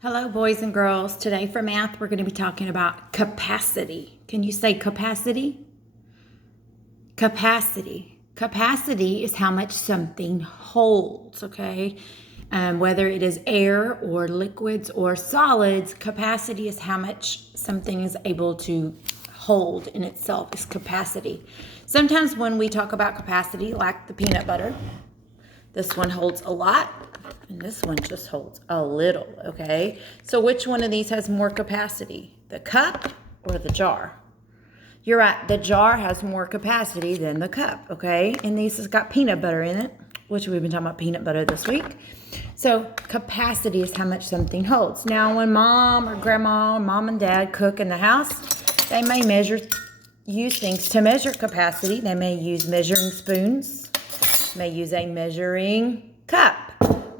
Hello, boys and girls. Today for math, we're going to be talking about capacity. Can you say capacity? Capacity. Capacity is how much something holds, okay? Whether it is air or liquids or solids, capacity is how much something is able to hold in itself, is capacity. Sometimes when we talk about capacity, like the peanut butter, this one holds a lot, and this one just holds a little, okay? So which one of these has more capacity, the cup or the jar? You're right, the jar has more capacity than the cup, okay? And these has got peanut butter in it, which we've been talking about peanut butter this week. So capacity is how much something holds. Now, when mom or grandma or mom and dad cook in the house, they may use things to measure capacity. They may use measuring spoons, may use a measuring cup.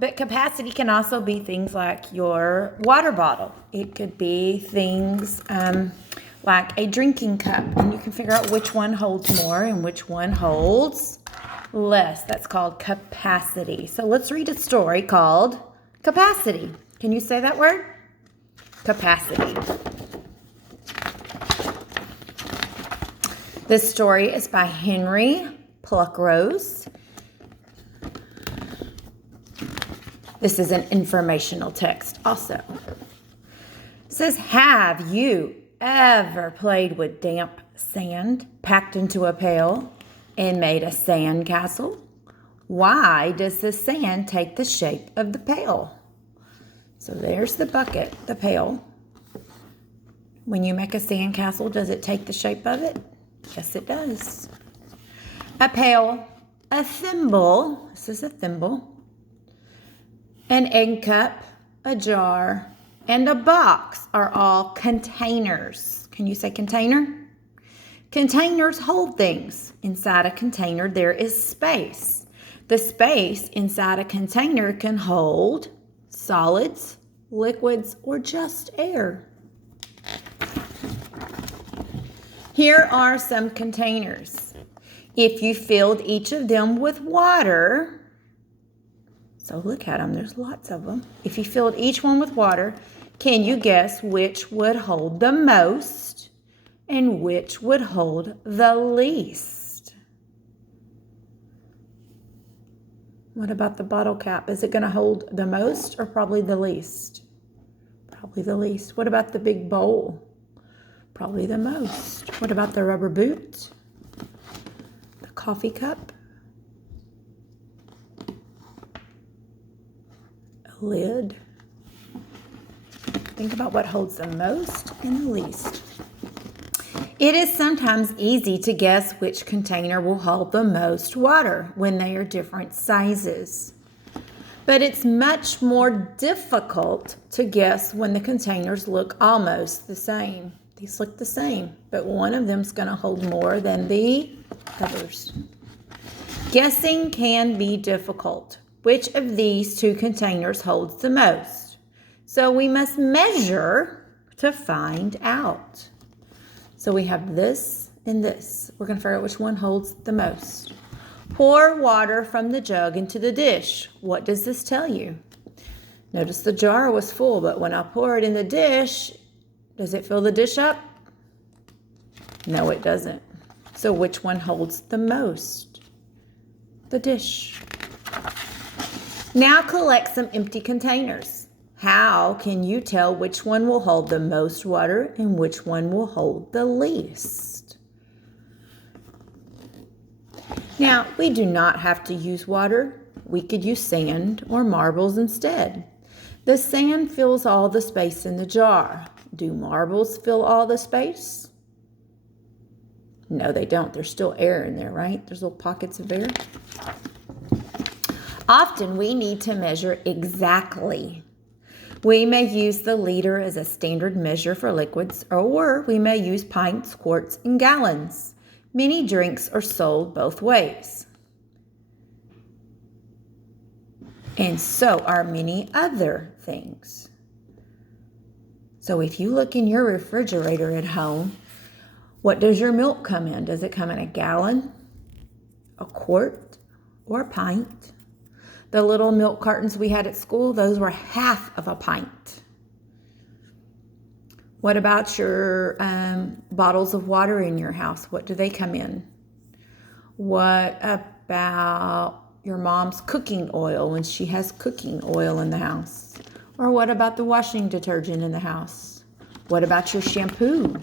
But capacity can also be things like your water bottle. It could be things like a drinking cup, and you can figure out which one holds more and which one holds less. That's called capacity. So let's read a story called Capacity. Can you say that word? Capacity. This story is by Henry Pluckrose. This is an informational text also. It says, have you ever played with damp sand packed into a pail and made a sand castle? Why does the sand take the shape of the pail? So there's the bucket, the pail. When you make a sand castle, does it take the shape of it? Yes, it does. A pail, a thimble, this is a thimble, an egg cup, a jar, and a box are all containers. Can you say container? Containers hold things. Inside a container, there is space. The space inside a container can hold solids, liquids, or just air. Here are some containers. If you filled each of them with water, so look at them, there's lots of them. If you filled each one with water, can you guess which would hold the most and which would hold the least? What about the bottle cap? Is it going to hold the most or probably the least? Probably the least. What about the big bowl? Probably the most. What about the rubber boot? The coffee cup? Lid. Think about what holds the most and the least. It is sometimes easy to guess which container will hold the most water when they are different sizes. But it's much more difficult to guess when the containers look almost the same. These look the same, but one of them is going to hold more than the others. Guessing can be difficult. Which of these two containers holds the most? So we must measure to find out. So we have this and this. We're going to figure out which one holds the most. Pour water from the jug into the dish. What does this tell you? Notice the jar was full, but when I pour it in the dish, does it fill the dish up? No, it doesn't. So which one holds the most? The dish. Now collect some empty containers. How can you tell which one will hold the most water and which one will hold the least? Now, we do not have to use water. We could use sand or marbles instead. The sand fills all the space in the jar. Do marbles fill all the space? No, they don't. There's still air in there, right? There's little pockets of air. Often we need to measure exactly. We may use the liter as a standard measure for liquids, or we may use pints, quarts, and gallons. Many drinks are sold both ways. And so are many other things. So if you look in your refrigerator at home, what does your milk come in? Does it come in a gallon, a quart, or a pint? The little milk cartons we had at school, those were half of a pint. What about your bottles of water in your house? What do they come in? What about your mom's cooking oil when she has cooking oil in the house? Or what about the washing detergent in the house? What about your shampoo?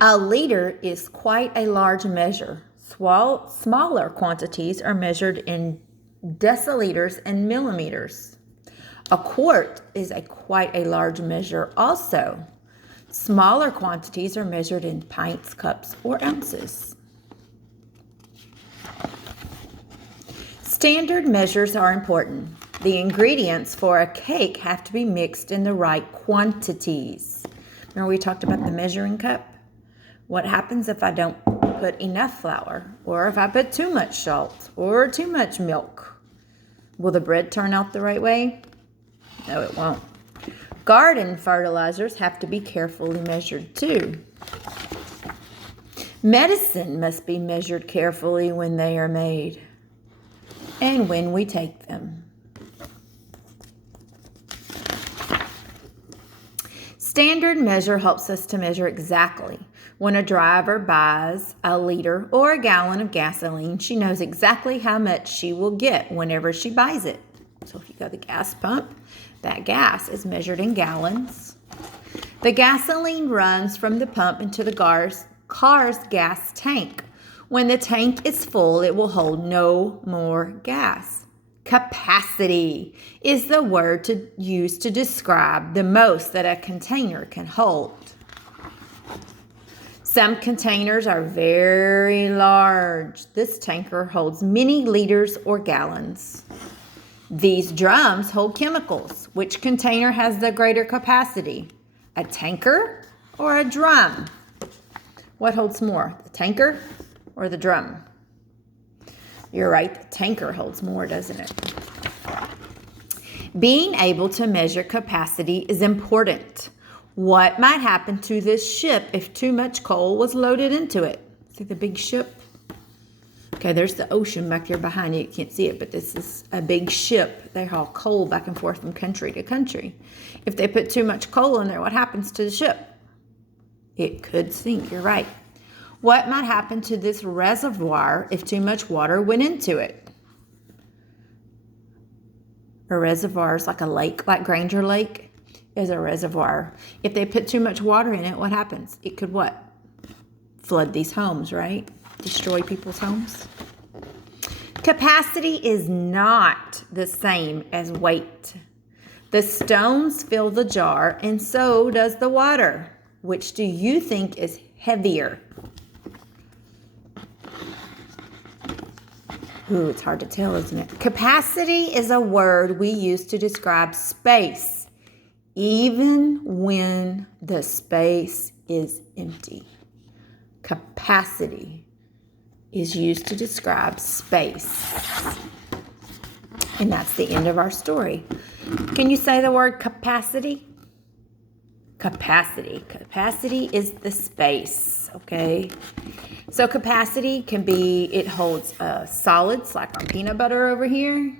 A liter is quite a large measure. Smaller quantities are measured in deciliters and millimeters. A quart is quite a large measure also. Smaller quantities are measured in pints, cups, or ounces. Standard measures are important. The ingredients for a cake have to be mixed in the right quantities. Remember we talked about the measuring cup? What happens if I don't put enough flour, or if I put too much salt, or too much milk? Will the bread turn out the right way? No, it won't. Garden fertilizers have to be carefully measured too. Medicine must be measured carefully when they are made and when we take them. Standard measure helps us to measure exactly. When a driver buys a liter or a gallon of gasoline, she knows exactly how much she will get whenever she buys it. So if you go to the gas pump, that gas is measured in gallons. The gasoline runs from the pump into the car's gas tank. When the tank is full, it will hold no more gas. Capacity is the word to use to describe the most that a container can hold. Some containers are very large. This tanker holds many liters or gallons. These drums hold chemicals. Which container has the greater capacity? A tanker or a drum? What holds more, the tanker or the drum? You're right, the tanker holds more, doesn't it? Being able to measure capacity is important. What might happen to this ship if too much coal was loaded into it? See the big ship? Okay, there's the ocean back there behind you. You can't see it, but this is a big ship. They haul coal back and forth from country to country. If they put too much coal in there, what happens to the ship? It could sink, you're right. What might happen to this reservoir if too much water went into it? A reservoir is like a lake, like Granger Lake is a reservoir. If they put too much water in it, what happens? It could what? Flood these homes, right? Destroy people's homes. Capacity is not the same as weight. The stones fill the jar, and so does the water. Which do you think is heavier? Ooh, it's hard to tell, isn't it? Capacity is a word we use to describe space, even when the space is empty. Capacity is used to describe space. And that's the end of our story. Can you say the word capacity? Capacity. Capacity is the space, okay? So capacity can be, it holds solids like our peanut butter over here,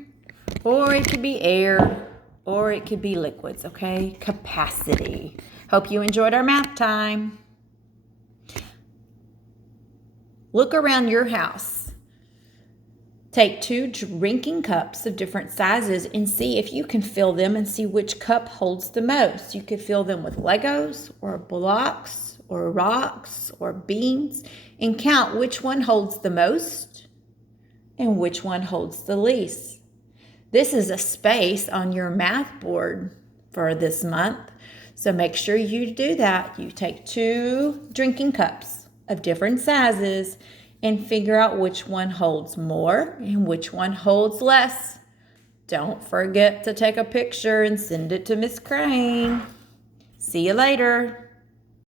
or it could be air, or it could be liquids, okay? Capacity. Hope you enjoyed our math time. Look around your house. Take 2 drinking cups of different sizes and see if you can fill them and see which cup holds the most. You could fill them with Legos or blocks or rocks or beans and count which one holds the most and which one holds the least. This is a space on your math board for this month. So make sure you do that. You take 2 drinking cups of different sizes and figure out which one holds more and which one holds less. Don't forget to take a picture and send it to Miss Crane. See you later.